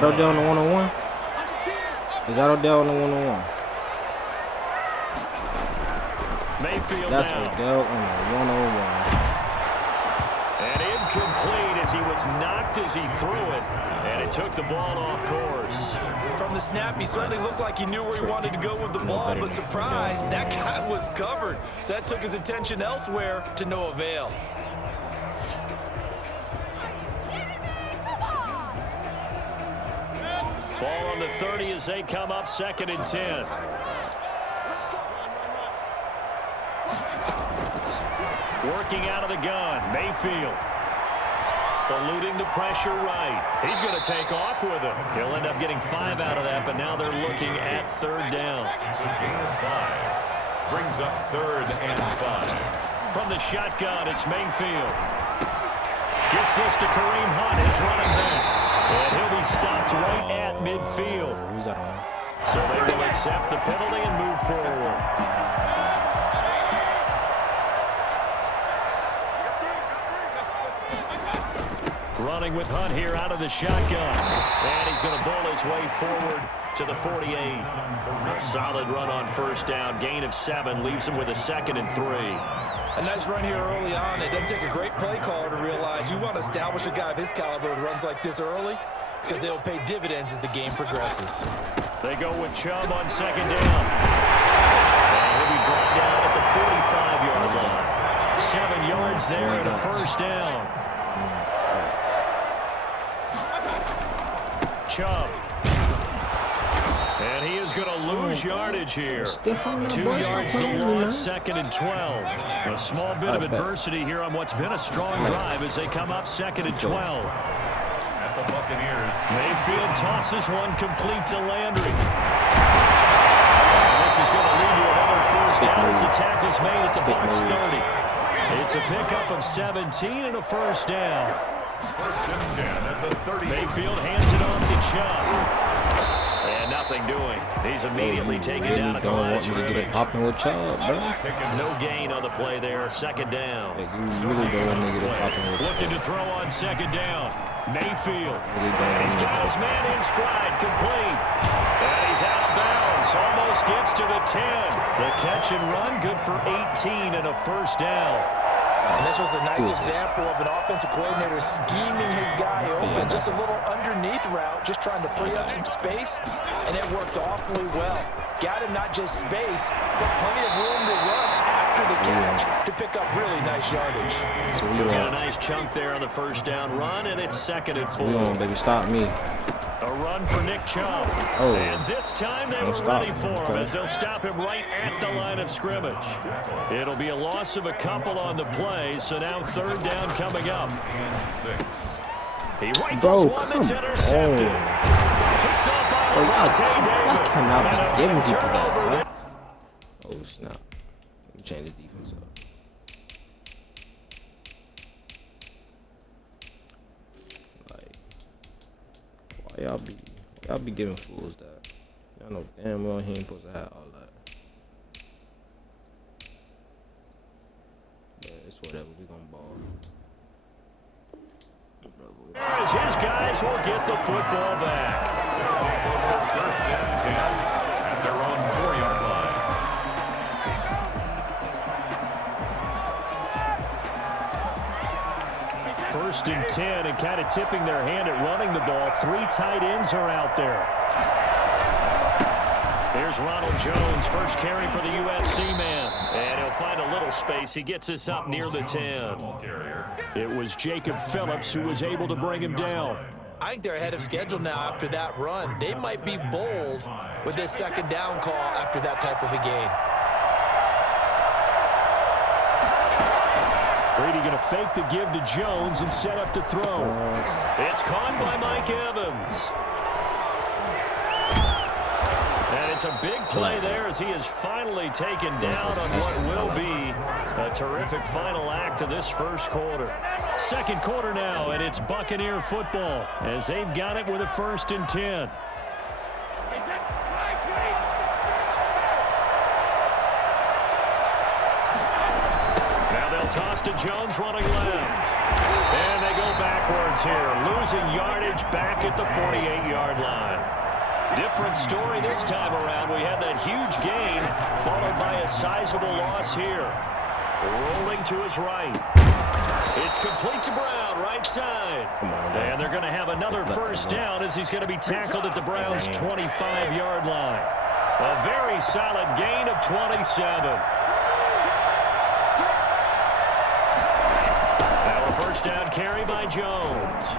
that Odell on the one-on-one? Is that Odell on the one-on-one? Mayfield That's now. Odell on the one-on-one. And incomplete as he was knocked as he threw it. And it took the ball off course. From the snap, he certainly looked like he knew where he wanted to go with the ball, but surprise, that guy was covered. So that took his attention elsewhere to no avail. Ball on the 30 as they come up 2nd and 10. Working out of the gun, Mayfield. Eluding the pressure right. He's going to take off with it. He'll end up getting 5 out of that, but now they're looking at 3rd down. Brings up 3rd and 5. From the shotgun, it's Mayfield. Gets this to Kareem Hunt, his running back. And he'll be stopped right at midfield. Who's that on? So they will accept the penalty and move forward. Running with Hunt here out of the shotgun. And he's going to bowl his way forward to the 48. A solid run on 1st down. Gain of 7 leaves him with a 2nd and 3. A nice run here early on. It doesn't take a great play caller to realize you want to establish a guy of his caliber with runs like this early because they'll pay dividends as the game progresses. They go with Chubb on 2nd down. And he'll be brought down at the 45-yard line. 7 yards there and a 1st down. Chubb. And he is going to lose yardage here. 2 yards the loss, 2nd and 12. A small bit of adversity here on what's been a strong drive as they come up 2nd and 12. At the Buccaneers. Mayfield tosses one complete to Landry. This is going to lead to another 1st down as the tackle's made at the Bucs 30. It's a pickup of 17 and a 1st down. 1st and 10 at the 30. Mayfield hands it off to Chubb. And nothing doing. He's immediately taken down at the line of scrimmage. Popping with Chubb, bro. No gain on the play there. 2nd down. Like, you really don't want to get it popping with Looking to throw on 2nd down. Mayfield. He's got his man in stride. Complete. And he's out of bounds. Almost gets to the 10. The catch and run good for 18 and a 1st down. And this was a nice example of an offensive coordinator scheming his guy open. Just a little underneath route, just trying to free up some space, and it worked awfully well. Got him not just space, but plenty of room to run after the catch to pick up really nice yardage. So got a nice chunk there on the 1st down run, and it's 2nd and 4. Come on, baby, stop me. A run for Nick Chubb. Oh. And this time they were ready for him as they'll stop him right at the line of scrimmage. It'll be a loss of a couple on the play, so now 3rd down coming up. He rifles one that's intercepted. Picked up by Levante David. I cannot be giving people turnover that. Oh, snap. Let me change the defense up. Y'all be giving fools that. Y'all know damn well he ain't supposed to have all that. But it's whatever, we gonna ball. As his guys will get the football back. 1st and 10 at their own 4-yard line. 1st and 10, and kind of tipping their hand at running the ball. 3 tight ends are out there. Here's Ronald Jones, first carry for the USC man. And he'll find a little space. He gets us up near the 10. It was Jacob Phillips who was able to bring him down. I think they're ahead of schedule now after that run. They might be bold with this 2nd down call after that type of a game. Brady going to fake the give to Jones and set up to throw. It's caught by Mike Evans. And it's a big play there as he is finally taken down on what will be a terrific final act of this 1st quarter. 2nd quarter now, and it's Buccaneer football as they've got it with a 1st and 10. toss to Jones running left. And they go backwards here, losing yardage back at the 48-yard line. Different story this time around. We had that huge gain, followed by a sizable loss here. Rolling to his right. It's complete to Brown, right side. And they're going to have another first down as he's going to be tackled at the Browns' 25-yard line. A very solid gain of 27. Now a first down carry by Jones.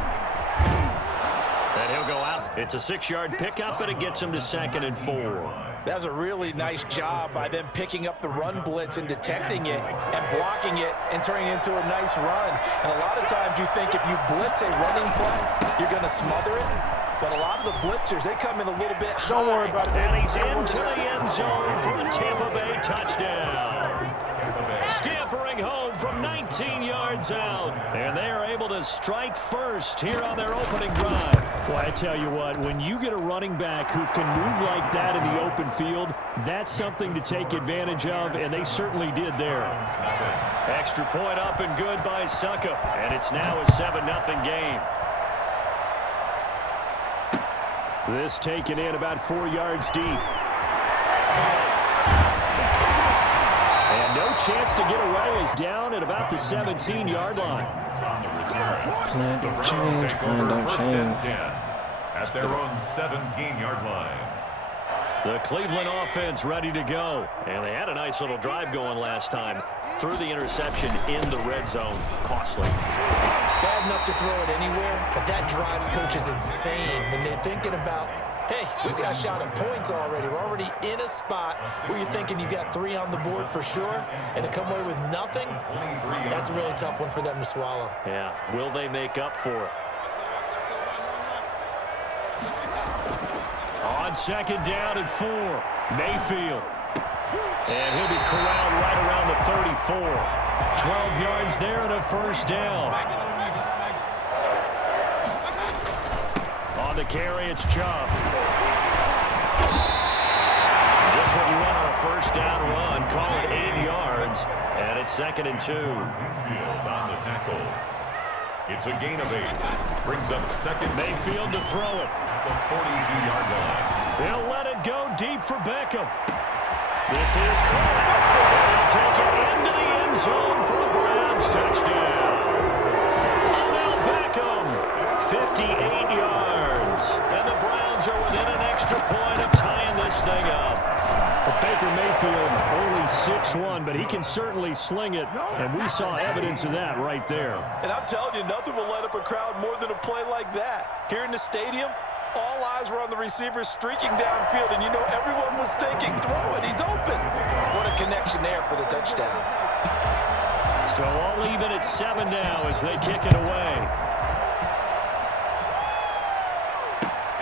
And he'll go out. It's a 6-yard pickup, but it gets him to 2nd and 4. That's a really nice job by them picking up the run blitz and detecting it and blocking it and turning it into a nice run. And a lot of times you think if you blitz a running play, you're going to smother it. But a lot of the blitzers, they come in a little bit high. Don't worry about it. And he's into the end zone for a Tampa Bay touchdown. Scampering home from 19 yards out. And they are able to strike first here on their opening drive. Well, I tell you what, when you get a running back who can move like that in the open field, that's something to take advantage of, and they certainly did there. Extra point up and good by Suckup. And it's now a 7-0 game. This taken in about 4 yards deep. And no chance to get away is down at about the 17-yard line. Plan don't change. Plan don't change. At their own 17-yard line. The Cleveland offense ready to go. And they had a nice little drive going last time. Threw the interception in the red zone. Costly. Bad enough to throw it anywhere, but that drives coaches insane when they're thinking about, hey, we've got a shot at points already. We're already in a spot where you're thinking you got 3 on the board for sure, and to come away with nothing, that's a really tough one for them to swallow. Yeah, will they make up for it? On 2nd down and 4, Mayfield. And he'll be corralled right around the 34. 12 yards there and a first down. On the carry, it's Chubb. Just what you want on a first down run. Call it 8 yards. And it's 2nd and 2. Mayfield on the tackle. It's a gain of 8. Brings up 2nd. Mayfield to throw it. At the 42-yard line. He'll let it go deep for Beckham. This is caught. They'll take it into the end zone for a Browns touchdown. Odell Beckham, 58 yards. And the Browns are within an extra point of tying this thing up. Well, Baker Mayfield only 6'1", but he can certainly sling it, and we saw evidence of that right there. And I'm telling you, nothing will light up a crowd more than a play like that. Here in the stadium, all eyes were on the receiver streaking downfield, and you know everyone was thinking, throw it, he's open. What a connection there for the touchdown. So all even at 7 now as they kick it away.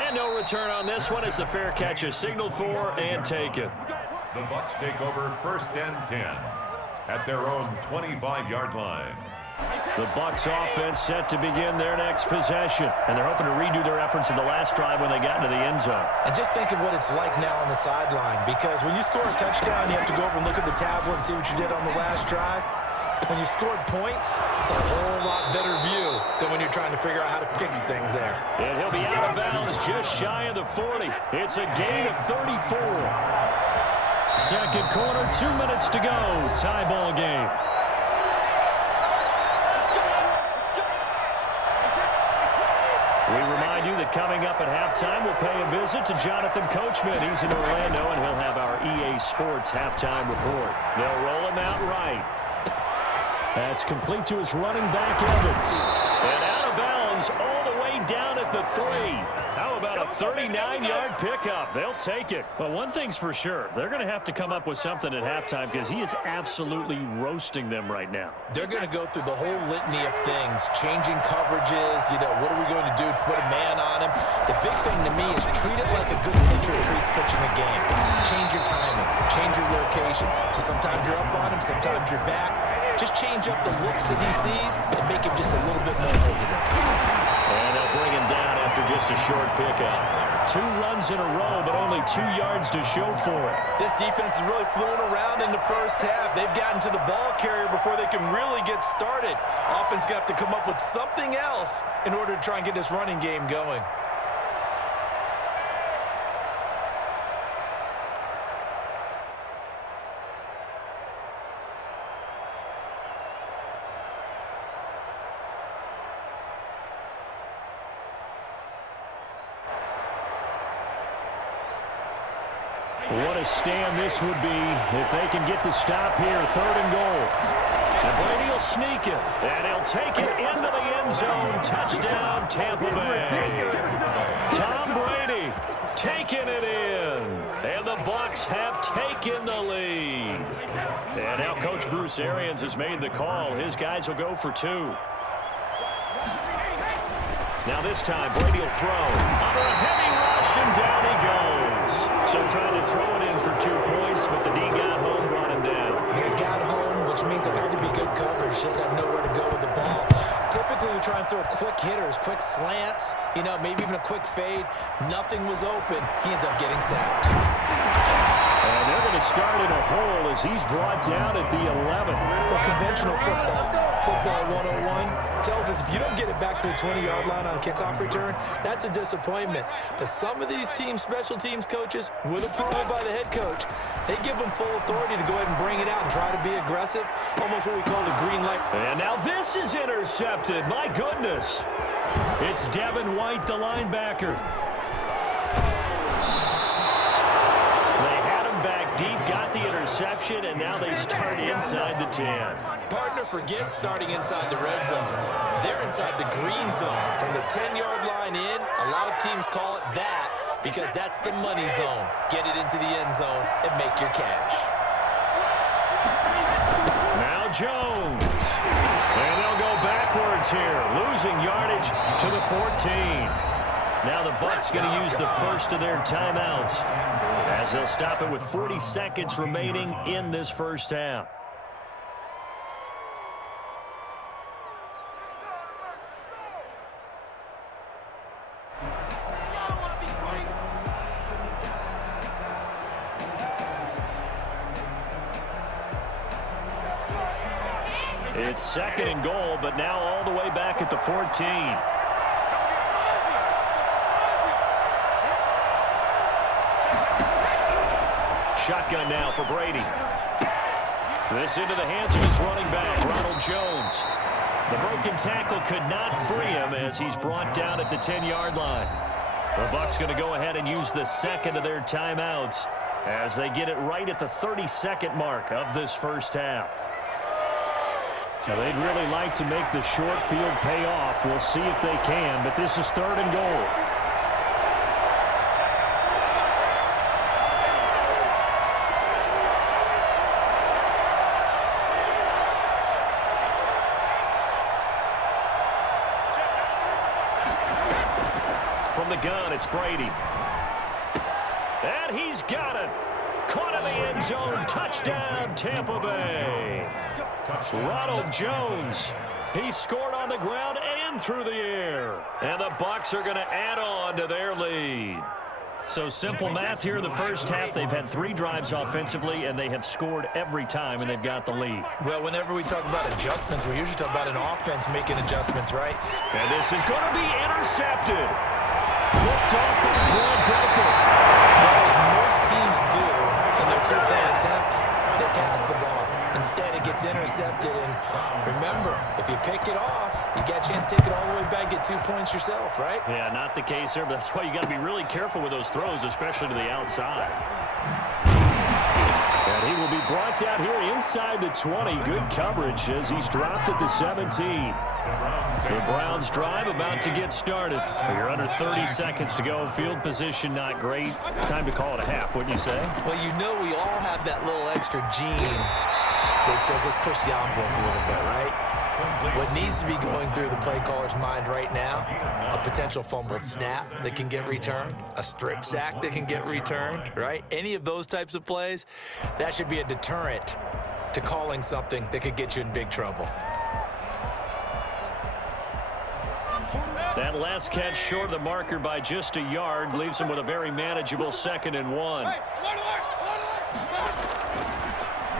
And no return on this one as the fair catch is signaled for and taken. The Bucs take over 1st and 10 at their own 25-yard line. The Bucs offense set to begin their next possession, and they're hoping to redo their efforts in the last drive when they got into the end zone. And just think of what it's like now on the sideline, because when you score a touchdown, you have to go over and look at the tablet and see what you did on the last drive. When you scored points, it's a whole lot better view than when you're trying to figure out how to fix things there. And he'll be out of bounds just shy of the 40. It's a gain of 34. Second quarter, 2 minutes to go. Tie ball game. We remind you that coming up at halftime, we'll pay a visit to Jonathan Coachman. He's in Orlando, and he'll have our EA Sports halftime report. They'll roll him out right. That's complete to his running back, Evans. And out of bounds all the way down at the 3. How about a 39-yard pickup? They'll take it. But one thing's for sure, they're going to have to come up with something at halftime because he is absolutely roasting them right now. They're going to go through the whole litany of things, changing coverages, you know, what are we going to do to put a man on him? The big thing to me is treat it like a good pitcher treats pitching a game. Change your timing, change your location. So sometimes you're up on him, sometimes you're back. Just change up the looks that he sees and make him just a little bit more hesitant. And they'll bring him down after just a short pickup. 2 runs in a row, but only 2 yards to show for it. This defense is really flown around in the first half. They've gotten to the ball carrier before they can really get started. Offense going to have to come up with something else in order to try and get this running game going. What a stand this would be if they can get the stop here. 3rd and goal. And Brady will sneak it. And he'll take it into the end zone. Touchdown, Tampa Bay. Tom Brady taking it in. And the Bucs have taken the lead. And now Coach Bruce Arians has made the call. His guys will go for 2. Now this time, Brady will throw. Under a heavy rush, and down he goes. So trying to throw it in for 2 points, but the D got home, brought him down. He got home, which means it had to be good coverage. Just had nowhere to go with the ball. Typically, we try and throw quick hitters, quick slants, you know, maybe even a quick fade. Nothing was open. He ends up getting sacked. And they're going to start in a hole as he's brought down at the 11. Well, conventional football 101 tells us if you don't get it back to the 20-yard line on a kickoff return, that's a disappointment. But some of these special teams coaches, with approval by the head coach, they give them full authority to go ahead and bring it out and try to be aggressive, almost what we call the green light. And now this is intercepted. My goodness. It's Devin White, the linebacker. Deep got the interception, and now they start inside the 10. Partner forgets starting inside the red zone. They're inside the green zone. From the 10-yard line in, a lot of teams call it that because that's the money zone. Get it into the end zone and make your cash. Now Jones. And they'll go backwards here, losing yardage to the 14. Now the Bucs going to use the first of their timeouts as they'll stop it with 40 seconds remaining in this first half. It's 2nd and goal, but now all the way back at the 14. Shotgun now for Brady. This into the hands of his running back, Ronald Jones. The broken tackle could not free him as he's brought down at the 10-yard line. The Bucs going to go ahead and use the second of their timeouts as they get it right at the 32nd mark of this first half. So they'd really like to make the short field pay off. We'll see if they can, but this is 3rd and goal. From the gun, it's Brady. And he's got it. Caught in the end zone. Touchdown, Tampa Bay. Ronald Jones. He scored on the ground and through the air. And the Bucs are going to add on to their lead. So simple math here in the first half. They've had 3 drives offensively, and they have scored every time, and they've got the lead. Well, whenever we talk about adjustments, we usually talk about an offense making adjustments, right? And this is going to be intercepted. Looked off by Brad Delpit. As most teams do in their 2-point attempt, they pass the ball. Instead, it gets intercepted. And remember, if you pick it off, you get a chance to take it all the way back, get 2 points yourself, right? Yeah, not the case there, but that's why you got to be really careful with those throws, especially to the outside. And he will be brought down here inside the 20. Good coverage as he's dropped at the 17. The Browns drive about to get started. You're under 30 seconds to go. Field position not great. Time to call it a half, wouldn't you say? Well, you know we all have that little extra gene that says let's push the envelope a little bit, right? What needs to be going through the play caller's mind right now, a potential fumbled snap that can get returned, a strip sack that can get returned, right? Any of those types of plays, that should be a deterrent to calling something that could get you in big trouble. That last catch short of the marker by just a yard leaves him with a very manageable 2nd and 1.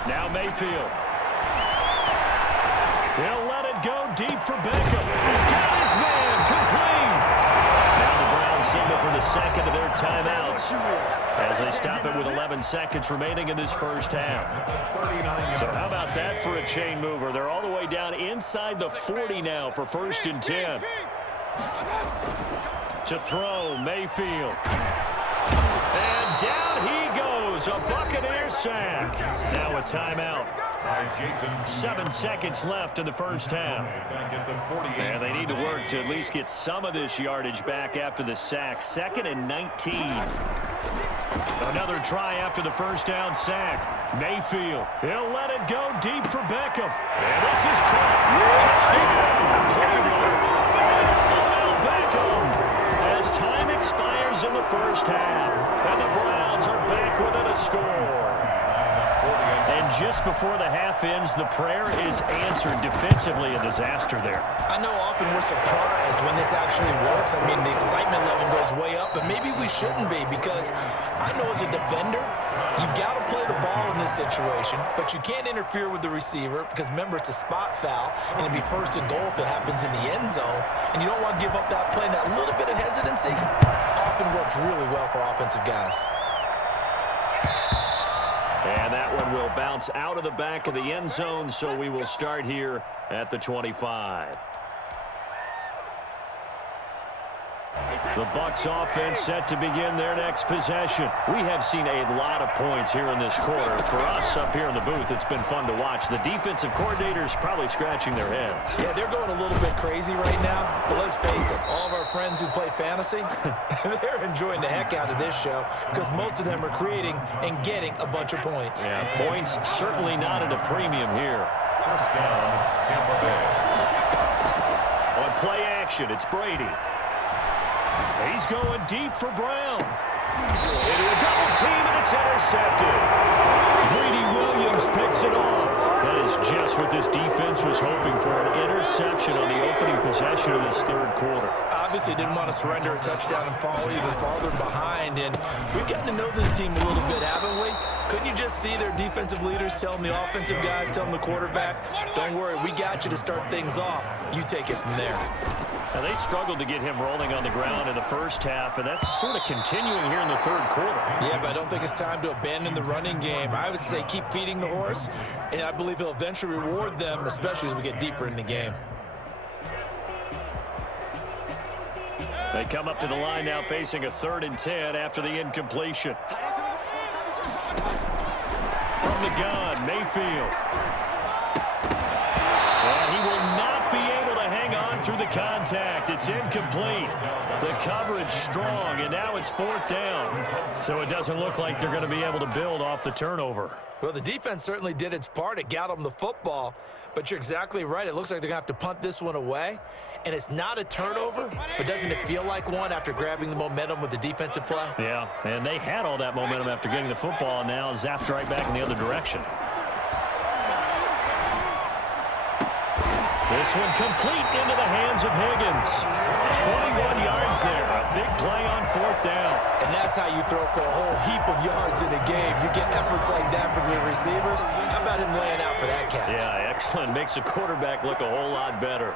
Now Mayfield. He'll let it go deep for Beckham. Got his man, complete. Now the Browns signal for the second of their timeouts as they stop it with 11 seconds remaining in this first half. So how about that for a chain mover? They're all the way down inside the 40 now for 1st and 10. To throw, Mayfield. And down he goes, a Buccaneer sack. Now a timeout. 7 seconds left in the first half. And they need to work to at least get some of this yardage back after the sack. 2nd and 19. Another try after the first down sack. Mayfield, he'll let it go deep for Beckham. And this is caught. Touchdown, Beckham. As time expires in the first half, and the Browns are back within a score. And just before the half ends, the prayer is answered. Defensively, a disaster there. I know often we're surprised when this actually works. I mean, the excitement level goes way up, but maybe we shouldn't be, because I know as a defender, you've got to play the ball in this situation, but you can't interfere with the receiver because, remember, it's a spot foul, and it'd be 1st and goal if it happens in the end zone, and you don't want to give up that play. And that little bit of hesitancy often works really well for offensive guys. And that one will bounce out of the back of the end zone, so we will start here at the 25. The Bucs offense set to begin their next possession. We have seen a lot of points here in this quarter. For us up here in the booth, it's been fun to watch. The defensive coordinators probably scratching their heads. Yeah, they're going a little bit crazy right now, but let's face it, all of our friends who play fantasy, they're enjoying the heck out of this show because most of them are creating and getting a bunch of points. Yeah, points certainly not at a premium here. First down, Tampa Bay. On play action, it's Brady. He's going deep for Brown. Into a double team, and it's intercepted. Greedy Williams picks it off. That is just what this defense was hoping for, an interception on the opening possession of this third quarter. Obviously didn't want to surrender a touchdown and fall even farther behind, and we've gotten to know this team a little bit, haven't we? Couldn't you just see their defensive leaders telling the offensive guys, telling the quarterback, don't worry, we got you to start things off. You take it from there. Now, they struggled to get him rolling on the ground in the first half, and that's sort of continuing here in the third quarter. Yeah, but I don't think it's time to abandon the running game. I would say keep feeding the horse, and I believe he'll eventually reward them, especially as we get deeper in the game. They come up to the line now facing a 3rd and 10 after the incompletion. From the gun, Mayfield. And he will not be able to hang on through the contact. It's incomplete. The coverage strong, and now it's 4th down. So it doesn't look like they're going to be able to build off the turnover. Well, the defense certainly did its part. It got them the football, but you're exactly right. It looks like they're going to have to punt this one away. And it's not a turnover, but doesn't it feel like one after grabbing the momentum with the defensive play? Yeah, and they had all that momentum after getting the football, and now zapped right back in the other direction. This one complete into the hands of Higgins. 21 yards there. A big play on 4th down. And that's how you throw for a whole heap of yards in a game. You get efforts like that from your receivers. How about him laying out for that catch? Yeah, excellent. Makes the quarterback look a whole lot better.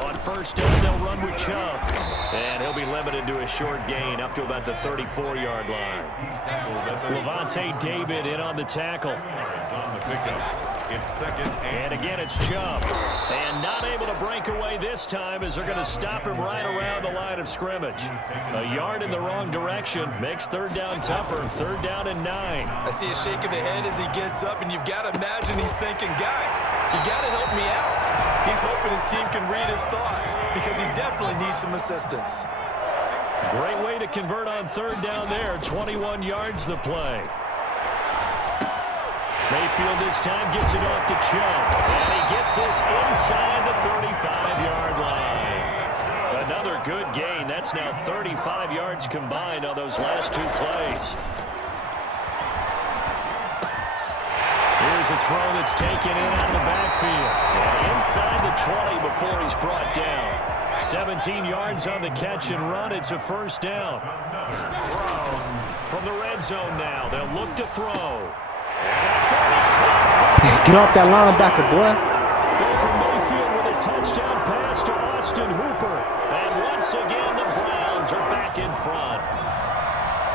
On 1st down, they'll run with Chubb. And he'll be limited to a short gain up to about the 34-yard line. Levante David in on the tackle. On the pickup. It's 2nd and again, it's Chubb. And not able to break away this time as they're going to stop him right around the line of scrimmage. A yard in the wrong direction makes 3rd down tougher. 3rd down and 9. I see a shake of the head as he gets up, and you've got to imagine he's thinking, guys, you got to help me out. He's hoping his team can read his thoughts because he definitely needs some assistance. Great way to convert on 3rd down there. 21 yards the play. Mayfield this time gets it off to Chubb. And he gets this inside the 35-yard line. Another good gain. That's now 35 yards combined on those last 2 plays. a throw that's taken in out of the backfield. And inside the 20 before he's brought down. 17 yards on the catch and run. It's a first down. From the red zone now, they'll look to throw. Get off that linebacker, boy. Baker Mayfield with a touchdown pass to Austin Hooper. And once again, the Browns are back in front.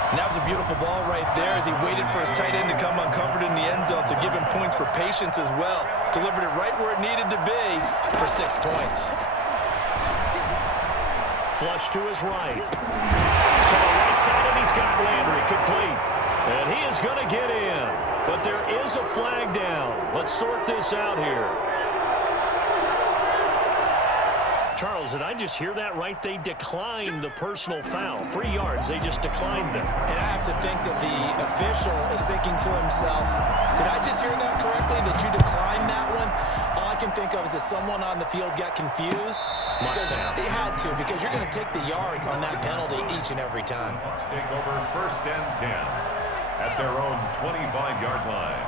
And that was a beautiful ball right there as he waited for his tight end to come uncovered in the end zone, so give him points for patience as well. Delivered it right where it needed to be for 6 points. Flush to his right. To the right side, and he's got Landry complete. And he is going to get in. But there is a flag down. Let's sort this out here. Charles, did I just hear that right? They declined the personal foul. 3 yards, they just declined them. And I have to think that the official is thinking to himself, did I just hear that correctly, that you declined that one? All I can think of is that someone on the field got confused. Because they had to, because you're going to take the yards on that penalty each and every time. Bucs take over first and 10 at their own 25-yard line.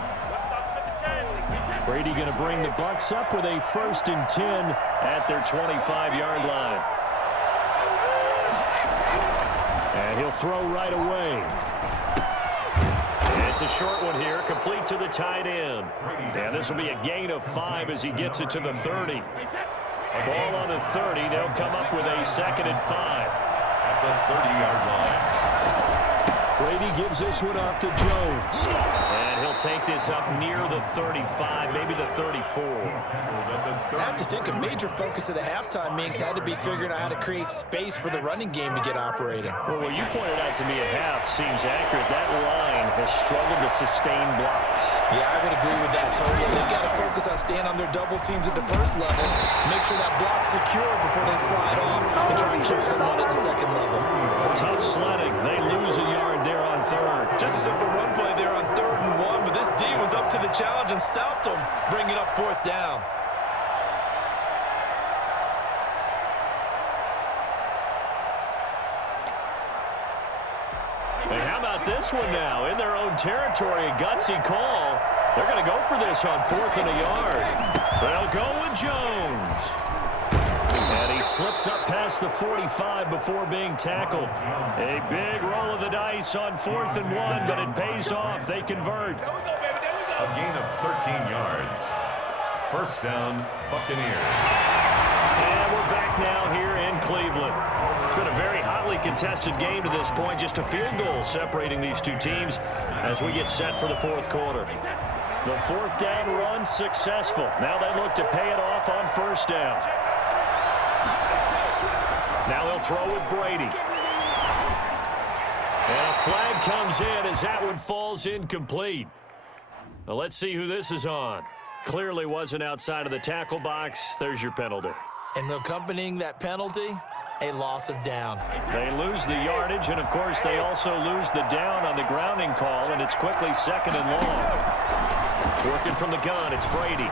Brady going to bring the Bucs up with a first and 10 at their 25-yard line. And he'll throw right away. It's a short one here, complete to the tight end. And this will be a gain of 5 as he gets it to the 30. Ball on the 30. They'll come up with a second and 5. At the 30-yard line. Brady gives this one up to Jones. And he'll take this up near the 35, maybe the 34. I have to think a major focus of the halftime meetings had to be figuring out how to create space for the running game to get operating. Well, what you pointed out to me at half seems accurate. That line has struggled to sustain blocks. Yeah, I would agree with that totally. They've got to focus on staying on their double teams at the first level, make sure that block's secure before they slide off and try and chip someone at the second level. Tough sledding. They lose a yard there on third. Just a simple run play there on 3rd and 1, but this D was up to the challenge and stopped them, bringing up 4th down. And how about this one now? In their own territory, a gutsy call. They're going to go for this on 4th and a yard. They'll go with Jones. And he slips up past the 45 before being tackled. A big roll of the dice on 4th and 1, but it pays off. They convert. A gain of 13 yards. First down, Buccaneers. And we're back now here in Cleveland. It's been a very hotly contested game to this point. Just a field goal separating these two teams as we get set for the 4th quarter. The 4th down run successful. Now they look to pay it off on 1st down. Now they'll throw with Brady. And a flag comes in as that one falls incomplete. Now let's see who this is on. Clearly wasn't outside of the tackle box. There's your penalty. And accompanying that penalty, a loss of down. They lose the yardage, and of course they also lose the down on the grounding call, and it's quickly 2nd and long. Working from the gun, it's Brady.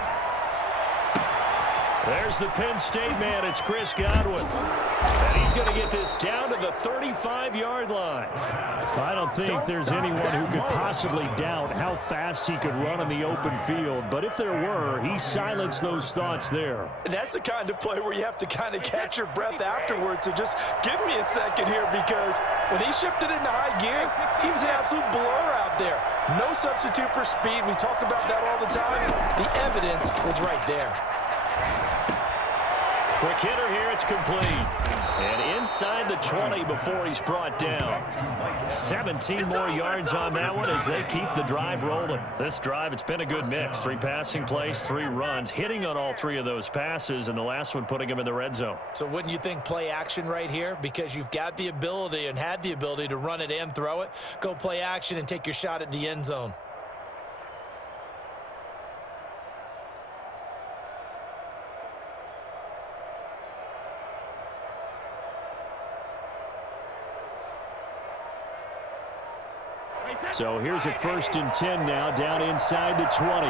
There's the Penn State man, it's Chris Godwin. And he's going to get this down to the 35-yard line. I don't think there's anyone who could possibly doubt how fast he could run in the open field. But if there were, he silenced those thoughts there. And that's the kind of play where you have to kind of catch your breath afterwards. So just give me a second here, because when he shifted into high gear, he was an absolute blur out there. No substitute for speed. We talk about that all the time. The evidence was right there. Quick hitter here, it's complete. And inside the 20 before he's brought down. 17 more yards on that one as they keep the drive rolling. This drive, it's been a good mix. 3 passing plays, 3 runs, hitting on all 3 of those passes, and the last one putting him in the red zone. So wouldn't you think play action right here? Because you've got the ability and had the ability to run it and throw it. Go play action and take your shot at the end zone. So here's a 1st and 10 now, down inside the 20.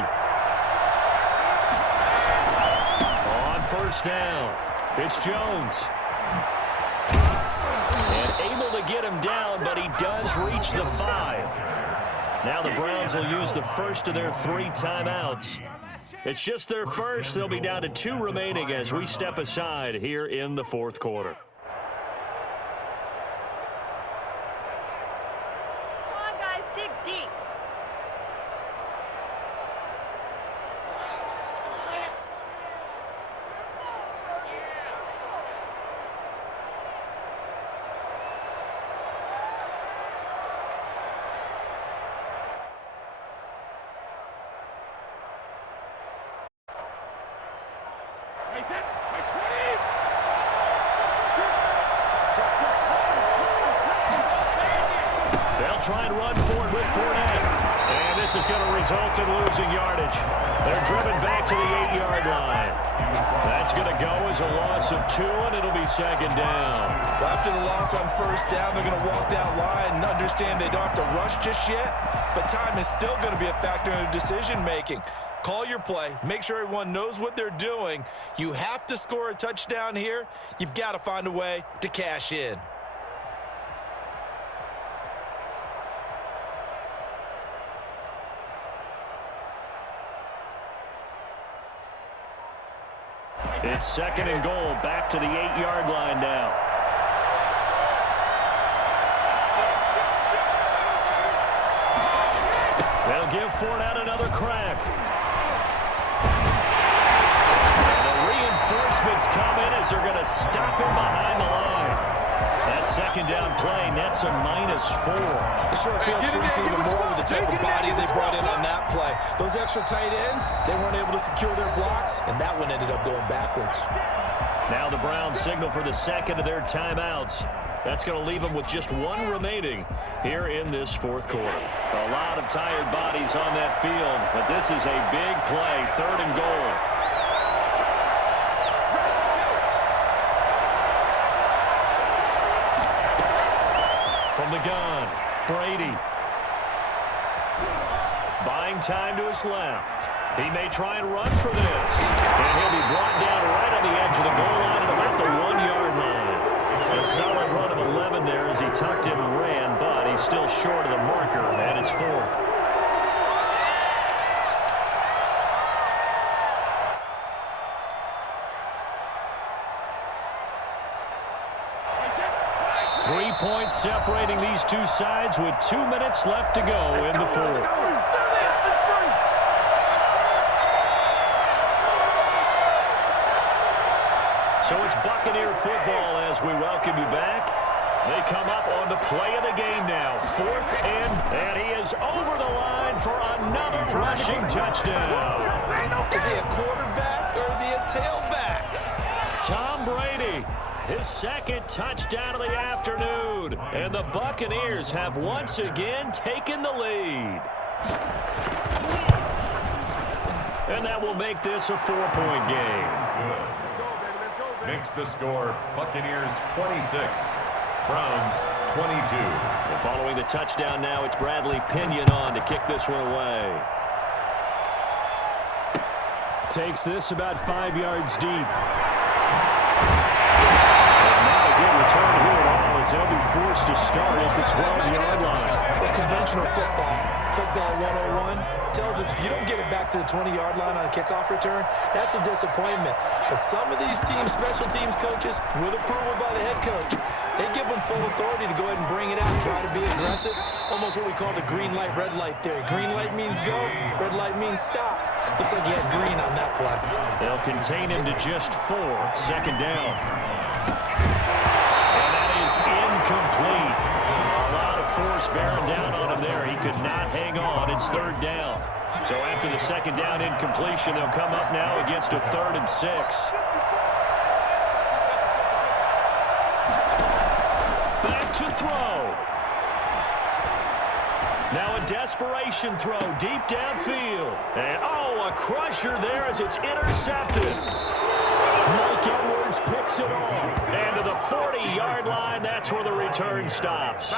On 1st down, it's Jones. And able to get him down, but he does reach the 5. Now the Browns will use the first of their 3 timeouts. It's just their first. They'll be down to 2 remaining as we step aside here in the 4th quarter. Come on, guys, dig deep. They'll try and run forward with Fournette. And this is going to result in losing yardage. They're driven back to the 8-yard line. That's going to go as a loss of 2, and it'll be 2nd down. After the loss on 1st down, they're going to walk that line and understand they don't have to rush just yet, but time is still going to be a factor in their decision-making. Call your play. Make sure everyone knows what they're doing. You have to score a touchdown here. You've got to find a way to cash in. It's 2nd and goal, back to the 8-yard line now. They'll give Fournette another crack. And the reinforcements come in as they're going to stop him behind the line. That 2nd down play nets a -4. The short field shrinks even more with the type of bodies they brought in on that play. Those extra tight ends, they weren't able to secure their blocks, and that one ended up going backwards. Now the Browns signal for the 2nd of their timeouts. That's going to leave them with just 1 remaining here in this 4th quarter. A lot of tired bodies on that field, but this is a big play, 3rd and goal. From the gun, Brady. Buying time to his left. He may try and run for this. And he'll be brought down right on the edge of the goal line at about the 1-yard line. A solid run of 11 there as he tucked in and ran, but he's still short of the marker, and it's 4th. Three points separating these two sides with 2 minutes left to go in the 4th. So it's Buccaneer football as we welcome you back. They come up on the play of the game now. 4th and he is over the line for another rushing touchdown. Is he a quarterback or is he a tailback? Tom Brady, his 2nd touchdown of the afternoon. And the Buccaneers have once again taken the lead. And that will make this a 4-point game. Makes the score Buccaneers 26, Browns 22. And following the touchdown now, it's Bradley Pinion on to kick this one away. Takes this about 5 yards deep. And not a good return here at all as they'll be forced to start at the 12-yard line. The conventional football 101 tells us if you don't get it back to the 20-yard line on a kickoff return, that's a disappointment. But some of these teams, special teams coaches, with approval by the head coach, they give them full authority to go ahead and bring it out and try to be aggressive. Almost what we call the green light, red light theory. Green light means go, red light means stop. Looks like he had green on that play. They'll contain him to just 4, 2nd down. And that is incomplete. A lot of force bearing down on him there. He could not hang on. It's 3rd down. So after the 2nd down incompletion, they'll come up now against a 3rd and 6. Back to throw. Now a desperation throw deep downfield. And, a crusher there as it's intercepted. Mike Edwards picks it off. And to the 40-yard line, that's where the return stops.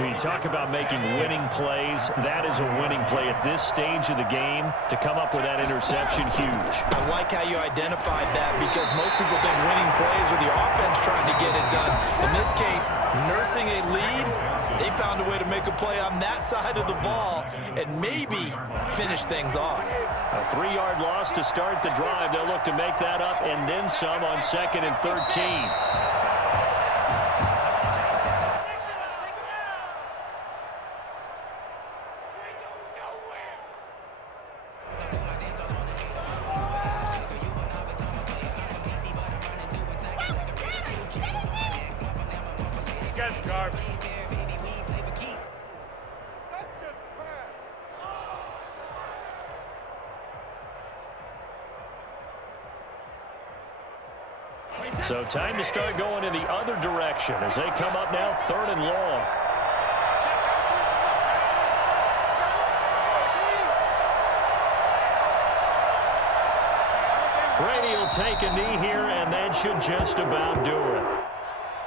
When you talk about making winning plays, that is a winning play at this stage of the game. To come up with that interception, huge. I like how you identified that, because most people think winning plays are the offense trying to get it done. In this case, nursing a lead, they found a way to make a play on that side of the ball and maybe finish things off. A 3-yard loss to start the drive. They'll look to make that up and then some on 2nd and 13. So time to start going in the other direction as they come up now 3rd and long. Brady will take a knee here, and that should just about do it.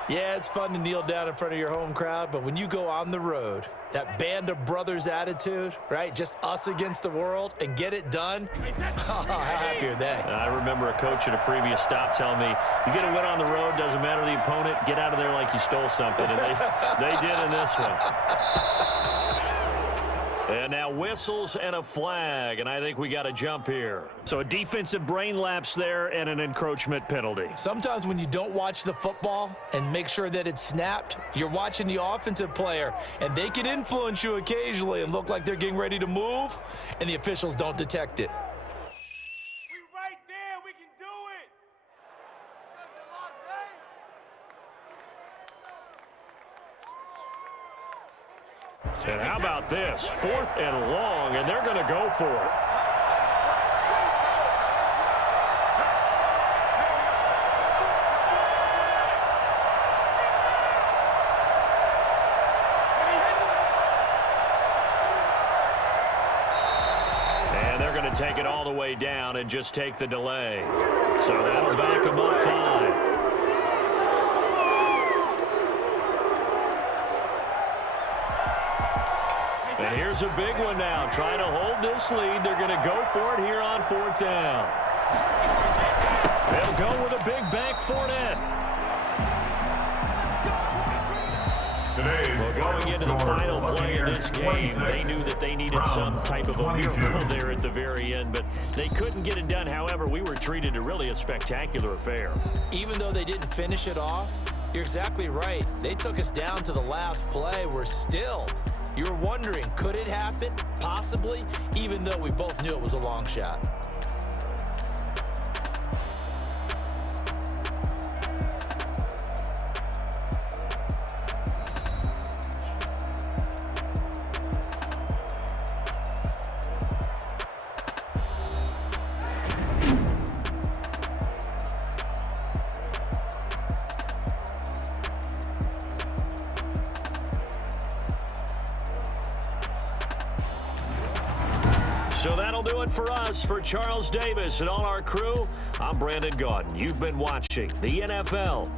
Yeah, it's fun to kneel down in front of your home crowd, but when you go on the road, that band of brothers attitude, right? Just us against the world and get it done. How happy are they? I remember a coach at a previous stop telling me, you get a win on the road, doesn't matter the opponent, get out of there like you stole something. And they did in this one. And now whistles and a flag, and I think we got a jump here. So a defensive brain lapse there and an encroachment penalty. Sometimes when you don't watch the football and make sure that it's snapped, you're watching the offensive player, and they can influence you occasionally and look like they're getting ready to move, and the officials don't detect it. We right there. We can do it. And how about this? 4th and long, and they're going to go for it. And they're going to take it all the way down and just take the delay. So that'll back them up 5. And here's a big one now. Trying to hold this lead. They're going to go for it here on 4th down. They'll go with a big bank for it. Well, going into the final play of this game, they knew that they needed some type of a miracle there at the very end, but they couldn't get it done. However, we were treated to really a spectacular affair. Even though they didn't finish it off, you're exactly right. They took us down to the last play. You were wondering, could it happen? Possibly, even though we both knew it was a long shot. So that'll do it for us. For Charles Davis and all our crew, I'm Brandon Gaudin. You've been watching the NFL